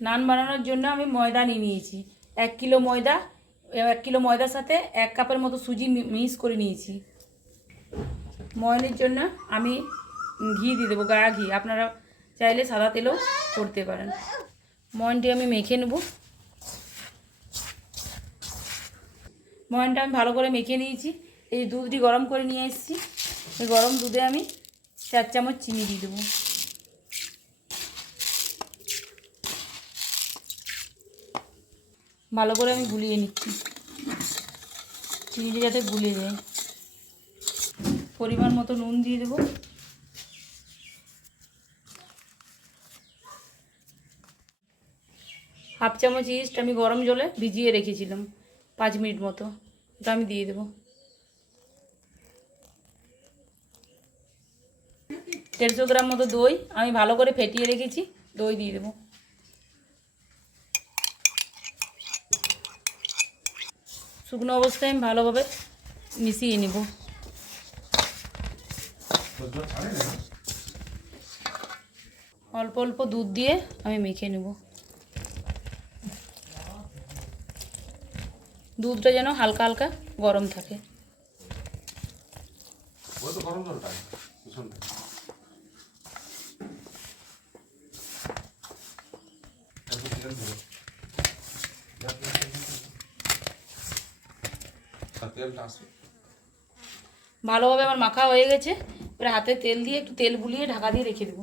নান বানানোর জন্য আমি ময়দা নিয়ে নিয়েছি 1 কিলো ময়দা। 1 কিলো ময়দার সাথে 1 কাপের মতো সুজি মিক্স করে নিয়েছি। ময়নের জন্য আমি ঘি দিয়ে দেবো, গাঢ় ঘি। আপনারা চাইলে সাদা তেলও করতে পারেন। ময়নটি আমি মেখে নেব। ময়নটা আমি ভালো করে মেখে নিয়েছি। এই দুধটি গরম করে নিয়ে এসেছি। এই গরম দুধে আমি 4 চামচ চিনি দিয়ে দেবো। ভালো করে আমি গুলিয়ে নিচ্ছি, চিনিটা যাতে গুলে যায়। পরিমাণ মতো নুন দিয়ে দেবো। হাফ চামচ ইস্ট আমি গরম জলে ভিজিয়ে রেখেছিলাম 5 মিনিট মতো, ওটা আমি দিয়ে দেবো। 150 গ্রাম মতো দই আমি ভালো করে ফেটিয়ে রেখেছি, দই দিয়ে দেবো। শুকনো অবস্থায় আমি ভালোভাবে মিশিয়ে নেব। অল্প অল্প দুধ দিয়ে আমি মেখে নেব। দুধটা যেন হালকা হালকা গরম থাকে। ভালোভাবে আমার মাখা হয়ে গেছে। এবার হাতে তেল দিয়ে একটু তেল বুলিয়ে ঢাকা দিয়ে রেখে দেবো।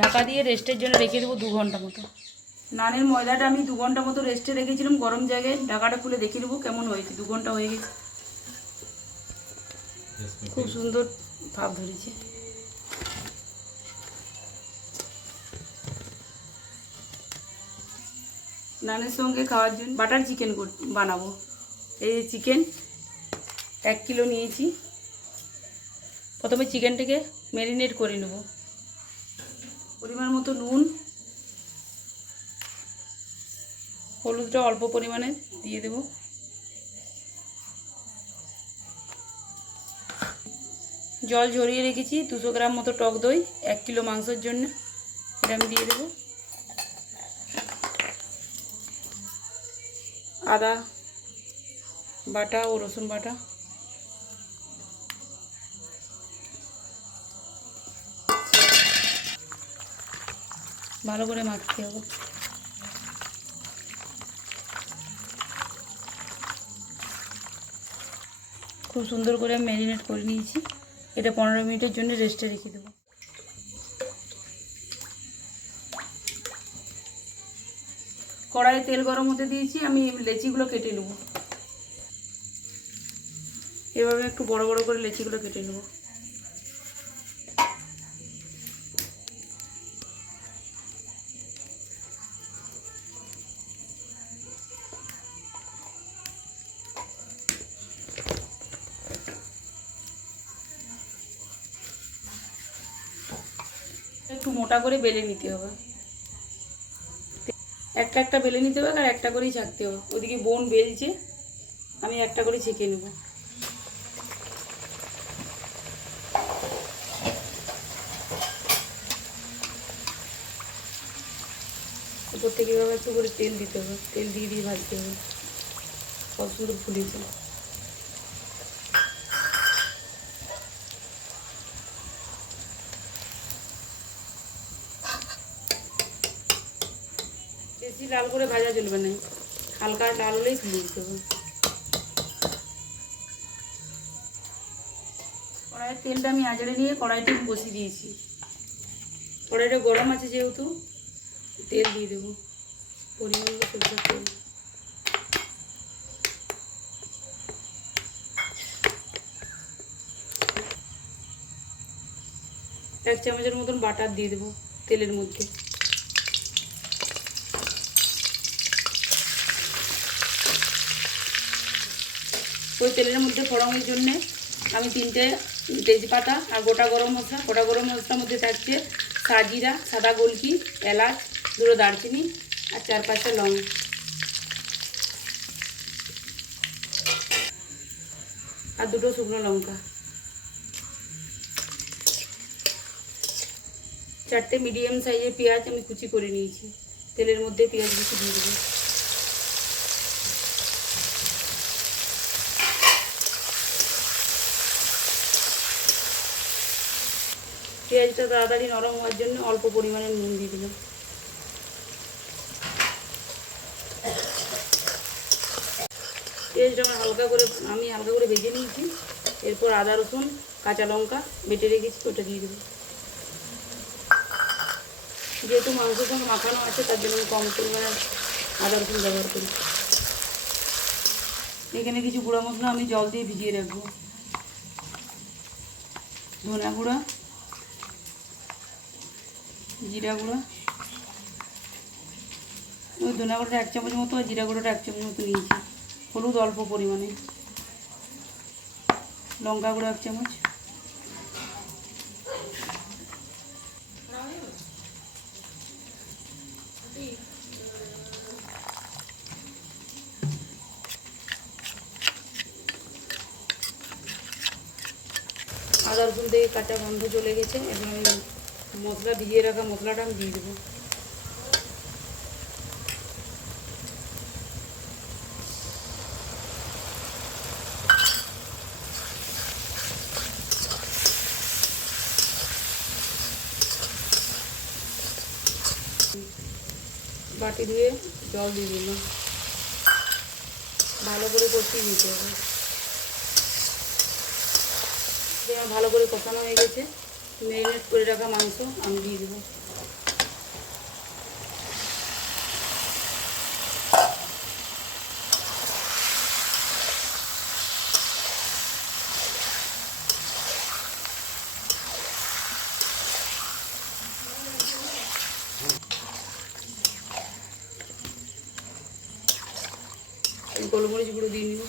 ঢাকা দিয়ে রেস্টের জন্য রেখে দেবো 2 ঘন্টা মতো। নানের ময়দাটা আমি 2 ঘন্টা মতো রেস্টে রেখেছিলাম গরম জায়গায়। ঢাকাটা খুলে দেখে নেবো কেমন হয়েছে। 2 ঘন্টা হয়ে গেছে, খুব সুন্দর ভাব ধরেছে। নানের সঙ্গে খাওয়ার জন্য বাটার চিকেন বানাবো। এই চিকেন 1 কিলো নিয়েছি। প্রথমে চিকেনটাকে ম্যারিনেট করে নেব। পরিমাণ মতো নুন, হলুদটা অল্প পরিমাণে দিয়ে দেব। জল ঝরিয়ে রেখেছি 200 গ্রাম মতো টক দই 1 কিলো মাংসের জন্য, এটা আমি দিয়ে দেব। আদা বাটা ও রসুন বাটা, ভালো করে মাখতে হবে। খুব সুন্দর করে আমি ম্যারিনেট করে নিয়েছি। এটা 15 মিনিটের জন্য রেস্টে রেখে দেবো। কড়াইয়ে তেল গরম হতে দিয়েছি, আমি লেচিগুলো কেটে নেব। এভাবে একটু বড় বড় করে লেচিগুলো কেটে নেব। একটু মোটা করে বেলে নিতে হবে। একটা একটা বেলে নিতে হবে আর একটা করেই ছাকতে হবে। ওদিকে বোন বেলছে, আমি একটা করে ছেঁকে নেব। উপর থেকে এভাবে একটু করে তেল দিতে হবে, তেল দিয়ে দিয়ে ভাজতে হবে। সব সুন্দর ফুলেছে। বেশি লাল করে ভাজা চলবে না, হালকা লাল হলেই তুলে দিতে হবে। কড়াইয়ের তেলটা আমি আজড়ে নিয়ে কড়াইটা বসিয়ে দিয়েছি। কড়াইটা গরম আছে যেহেতু তেল দিয়ে দেবো, পরিমাণ মতো সরষের তেল। এক চামচের মতন বাটার দিয়ে দেবো তেলের মধ্যে। ওই তেলের মধ্যে ফোড়নের জন্যে আমি 3টে তেজপাতা আর গোটা গরম মশলা, গোটা গরম মশলার মধ্যে থাকছে সাজিরা, সাদা গোলকি, এলাচ, 2টো দারচিনি আর 4-5টা লং, আর 2টো শুকনো লঙ্কা। 4টে মিডিয়াম সাইজের পেঁয়াজ আমি কুচি করে নিয়েছি। তেলের মধ্যে পেঁয়াজ কুচি দিয়ে দেবো। পেঁয়াজটা তাড়াতাড়ি নরম হওয়ার জন্য অল্প পরিমাণে নুন দিয়ে দিলাম। পেঁয়াজটা আমি হালকা করে ভেজে নিয়েছি। এরপর আদা রসুন কাঁচা লঙ্কা বেটে রেখেছি, ওটা দিয়ে দেবো। যেহেতু মাংসের সঙ্গে মাখানো আছে তার জন্য আমি কম পরিমাণে আদা রসুন ব্যবহার করি। এখানে কিছু গুঁড়া মশলা আমি জল দিয়ে ভিজিয়ে রাখবো। ধনে গুঁড়া, জিরা গুঁড়া, ওই ধনে গুঁড়োটা 1 চামচ মতো আর জিরা গুঁড়োটা 1 চামচ মতো নিয়েছি। হলুদ অল্প পরিমাণে, লঙ্কা গুঁড়ো 1 চামচ, আদা রসুন থেকে কাঁচা গন্ধ চলে গেছে। এখন আমি মশলা ভিজিয়ে রাখা মশলাটা আমি দিয়ে দেবো। বাটি ধুয়ে জল দিয়ে দিলাম। ভালো করে কষিয়ে দিতে হবে। ভালো করে কষানো হয়ে গেছে। ম্যারিনেট করে রাখা মাংস আমি দিয়ে দেবো। গোলমরিচ গুঁড়ো দিয়ে নিব।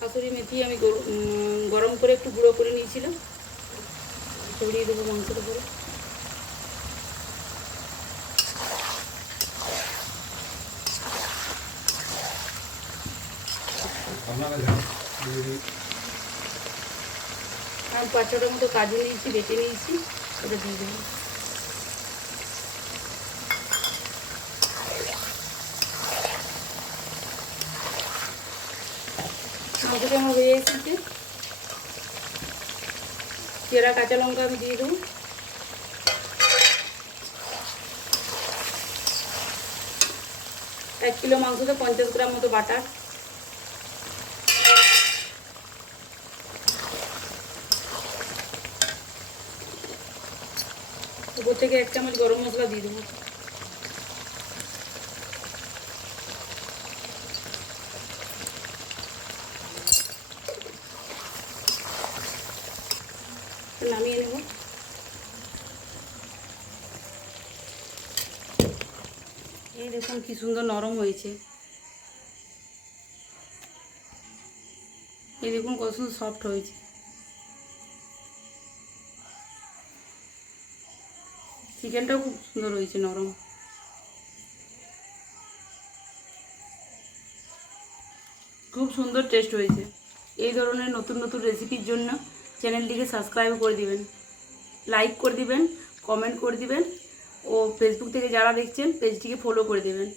কাসুরি মেথি আমি গরম করে একটু গুঁড়ো করে নিয়েছিলাম, ছড়িয়ে দেবো মাংসের উপরে। আমি 5-6টার মতো কাজু নিয়েছি, বেটে নিয়েছি, ওটা দিয়ে দেবো। মাংসটা আমার হয়ে এসেছে। চেরা কাঁচা লঙ্কা আমি দিয়ে দেবো। 1 কিলো মাংসতে 50 গ্রাম মতো বাটার, উপর থেকে 1 চামচ গরম মশলা দিয়ে দেবো। নামিয়ে নেব। এই দেখুন কি সুন্দর নরম হয়েছে। এই দেখুন কত সুন্দর সফট হয়েছে। চিকেনটাও খুব সুন্দর হয়েছে, নরম। খুব সুন্দর টেস্ট হয়েছে। এই ধরনের নতুন নতুন রেসিপির জন্য চ্যানেলটিকে সাবস্ক্রাইব করে দিবেন, লাইক করে দিবেন, কমেন্ট করে দিবেন ও ফেসবুক থেকে যারা দেখছেন পেজটিকে ফলো করে দেবেন।